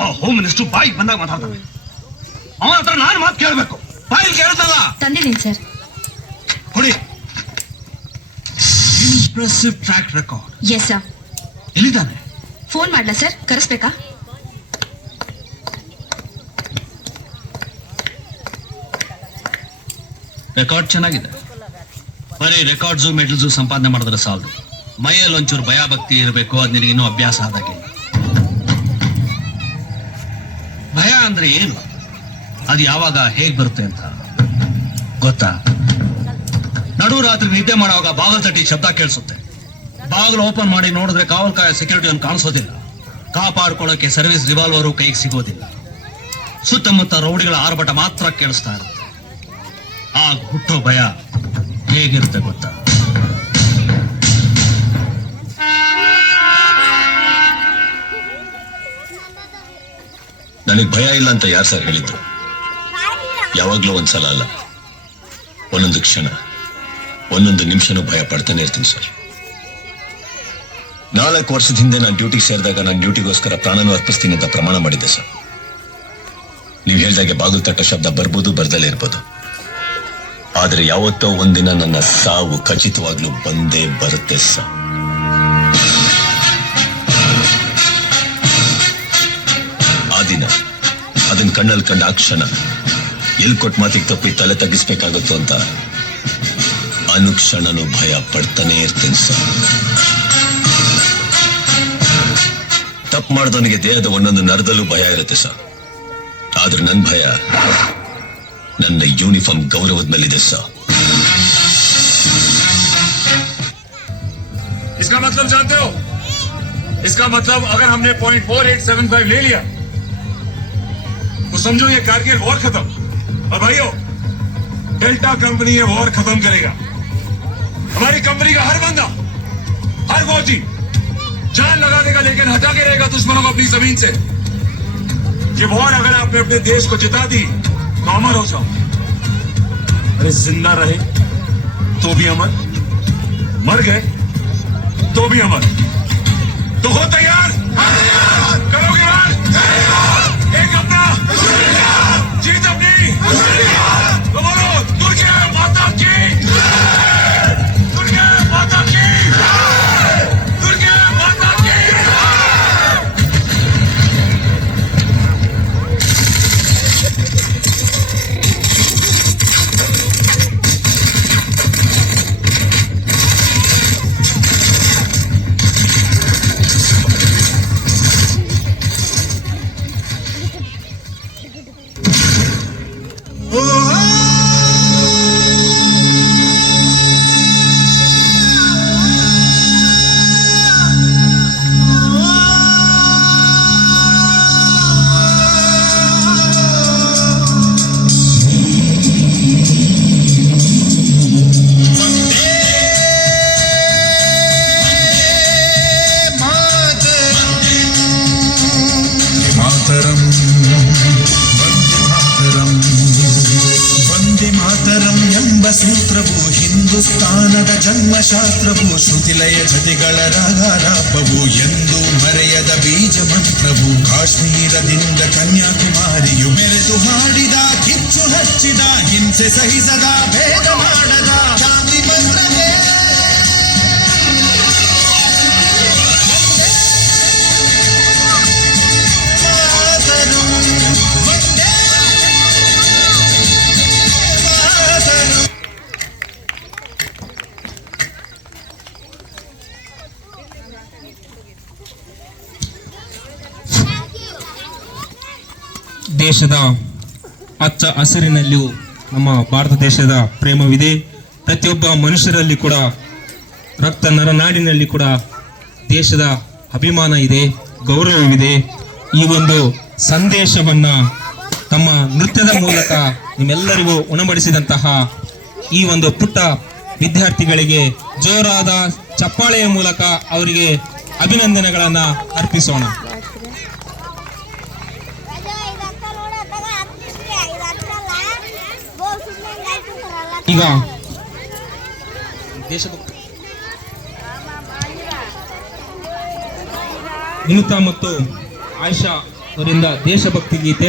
ಆ home minister ಬಾಯಿಗೆ ಬಂದಾಗ ಮಾತಾಡ್ತಾನೆ. ಅವನ ಹತ್ರ ನಾನು ಮಾತು ಕೇಳಬೇಕು. ಬಾಯಿಲ್ ಕೇಳ್ತಲ್ಲ. ತಂದಿದ್ದೀನಿ ಸರ್. ಕೊಡಿ. Impressive track record. Yes sir. ಎಲ್ಲಿದ್ದಾನೆ? ಫೋನ್ ಮಾಡ್ಲಾ ಸರ್? ಕರೆಸ್ಬೇಕಾ? ರೆಕಾರ್ಡ್ ಚೆನ್ನಾಗಿದೆ. ಬರೀ ರೆಕಾರ್ಡ್ಸು ಮೆಡಲ್ಸು ಸಂಪಾದನೆ ಮಾಡಿದ್ರೆ ಸಾಲದು. ಮೈಯಲ್ಲಿ ಒಂಚೂರು ಭಯ ಭಕ್ತಿ ಇರಬೇಕು. ಅದು ನಿನಗೆ ಇನ್ನೂ ಅಭ್ಯಾಸ ಆದಾಗಿಲ್ಲ. ಭಯ ಅಂದ್ರೆ ಏನು, ಅದು ಯಾವಾಗ ಹೇಗ್ ಬರುತ್ತೆ ಅಂತ ಗೊತ್ತಾ? ನಡು ರಾತ್ರಿ ನಿದ್ದೆ ಮಾಡುವಾಗ ಬಾಗಿಲು ತಟ್ಟಿ ಶಬ್ದ ಕೇಳಿಸುತ್ತೆ. ಬಾಗಿಲು ಓಪನ್ ಮಾಡಿ ನೋಡಿದ್ರೆ ಕಾವಲ್ಕಾಯ ಸೆಕ್ಯೂರಿಟಿ ಒಂದು ಕಾಣಿಸೋದಿಲ್ಲ. ಕಾಪಾಡ್ಕೊಳ್ಳೋಕೆ ಸರ್ವಿಸ್ ರಿವಾಲ್ವರು ಕೈಗೆ ಸಿಗೋದಿಲ್ಲ. ಸುತ್ತಮುತ್ತ ರೌಡಿಗಳ ಆರ್ಭಟ ಮಾತ್ರ ಕೇಳಿಸ್ತಾ ಇರುತ್ತೆ. ಆಗ ಹುಟ್ಟೋ ಭಯ ಹೇಗಿರುತ್ತೆ ಗೊತ್ತಾ? ನನಗೆ ಭಯ ಇಲ್ಲ ಅಂತ ಯಾರು ಸರ್ ಹೇಳಿದ್ರು? ಯಾವಾಗ್ಲೂ ಒಂದ್ಸಲ ಅಲ್ಲ, ಒಂದೊಂದು ಕ್ಷಣ, ಒಂದೊಂದು ನಿಮಿಷನೂ ಭಯ ಪಡ್ತಾನೆ ಇರ್ತೀನಿ ಸರ್. 4 ವರ್ಷದ ಹಿಂದೆ ನಾನು ಡ್ಯೂಟಿಗೆ ಸೇರಿದಾಗ ನಾನು ಡ್ಯೂಟಿಗೋಸ್ಕರ ಪ್ರಾಣನೂ ಅರ್ಪಿಸ್ತೀನಿ ಅಂತ ಪ್ರಮಾಣ ಮಾಡಿದ್ದೆ ಸರ್. ನೀವು ಹೇಳಿದಾಗೆ ಬಾಗಿಲು ತಟ್ಟ ಶಬ್ದ ಬರ್ಬೋದು, ಬರ್ದಲೇ ಇರ್ಬೋದು. ಆದ್ರೆ ಯಾವತ್ತೋ ಒಂದಿನ ನನ್ನ ಸಾವು ಖಚಿತವಾಗ್ಲೂ ಬಂದೇ ಬರುತ್ತೆ ಸರ್. ಆ ದಿನ ಅದನ್ನ ಕಣ್ಣಲ್ಲಿ ಕಂಡ ಆ ಕ್ಷಣ ಎಲ್ ಕೊಟ್ಟು ಮಾತಿಗೆ ತಪ್ಪಿ ತಲೆ ತಗ್ಗಿಸ್ಬೇಕಾಗತ್ತೋ ಅಂತ ಅನುಕ್ಷಣನು ಭಯ ಪಡ್ತಾನೆ ಇರ್ತೇನೆ ಸರ್. ತಪ್ಪು ಮಾಡಿದವನಿಗೆ ದೇಹದ ಒಂದೊಂದು ನರದಲ್ಲೂ ಭಯ ಇರುತ್ತೆ ಸರ್. ಆದ್ರೆ ನನ್ನ ಭಯ ನನ್ನ ಯೂನಿಫಾರ್ಮ್ ಗೌರವದ ಮೇಲಿದೆ ಸರ್. इसका मतलब जानते हो? इसका मतलब अगर हमने पॉइंट 4875 ले लिया तो समझो ये कारगिल वॉर खत्म. और भाइयों, डेल्टा कंपनी ये वॉर खत्म करेगा. हमारी कंपनी का हर बंदा, हर फौजी जान लगा देगा, लेकिन हटा के रहेगा दुश्मनों को अपनी जमीन से. ये वॉर अगर आपने अपने देश को जिता दी तो अमर हो जाओ. अरे जिंदा रहे तो भी अमर, मर गए तो भी अमर. तो हो तैयार? करोगे यार? एक अपना, जीत अपनी. तो बोलो दुर्गा माता की, दुर्गा माता की, दुर्गा माता की. ಸೂತ್ರವು ಹಿಂದೂಸ್ತಾನದ ಜನ್ಮಶಾಸ್ತ್ರವು ಶ್ರುತಿಲಯ ಜತಿಗಳ ರಾಗಾಲಾಪವು ಎಂದು ಮರೆಯದ ಬೀಜ ಮಂತ್ರವು ಕಾಶ್ಮೀರದಿಂದ ಕನ್ಯಾಕುಮಾರಿಯು ಮೆರೆದು ಹಾಡಿದ ಕಿಚ್ಚು ಹಚ್ಚಿದ ಹಿಂಸೆ ಸಹಿಸದ ಭೇದ ಮಾಡದ ಶಾಂತಿ ಮಂತ್ರವೇ ದೇಶದ ಹಚ್ಚ ಹಸಿರಿನಲ್ಲಿಯೂ ನಮ್ಮ ಭಾರತ ದೇಶದ ಪ್ರೇಮವಿದೆ. ಪ್ರತಿಯೊಬ್ಬ ಮನುಷ್ಯರಲ್ಲಿ ಕೂಡ ರಕ್ತ ನರನಾಡಿನಲ್ಲಿ ಕೂಡ ದೇಶದ ಅಭಿಮಾನ ಇದೆ, ಗೌರವವಿದೆ. ಈ ಒಂದು ಸಂದೇಶವನ್ನ ತಮ್ಮ ನೃತ್ಯದ ಮೂಲಕ ನಿಮ್ಮೆಲ್ಲರಿಗೂ ಉಣಬಡಿಸಿದಂತಹ ಈ ಒಂದು ಪುಟ್ಟ ವಿದ್ಯಾರ್ಥಿಗಳಿಗೆ ಜೋರಾದ ಚಪ್ಪಾಳೆಯ ಮೂಲಕ ಅವರಿಗೆ ಅಭಿನಂದನೆಗಳನ್ನ ಅರ್ಪಿಸೋಣ. ಈಗ ದೇಶದ ವಿನುತಾ ಮತ್ತು ಆಯಿಷಾ ಅವರಿಂದ ದೇಶಭಕ್ತಿ ಗೀತೆ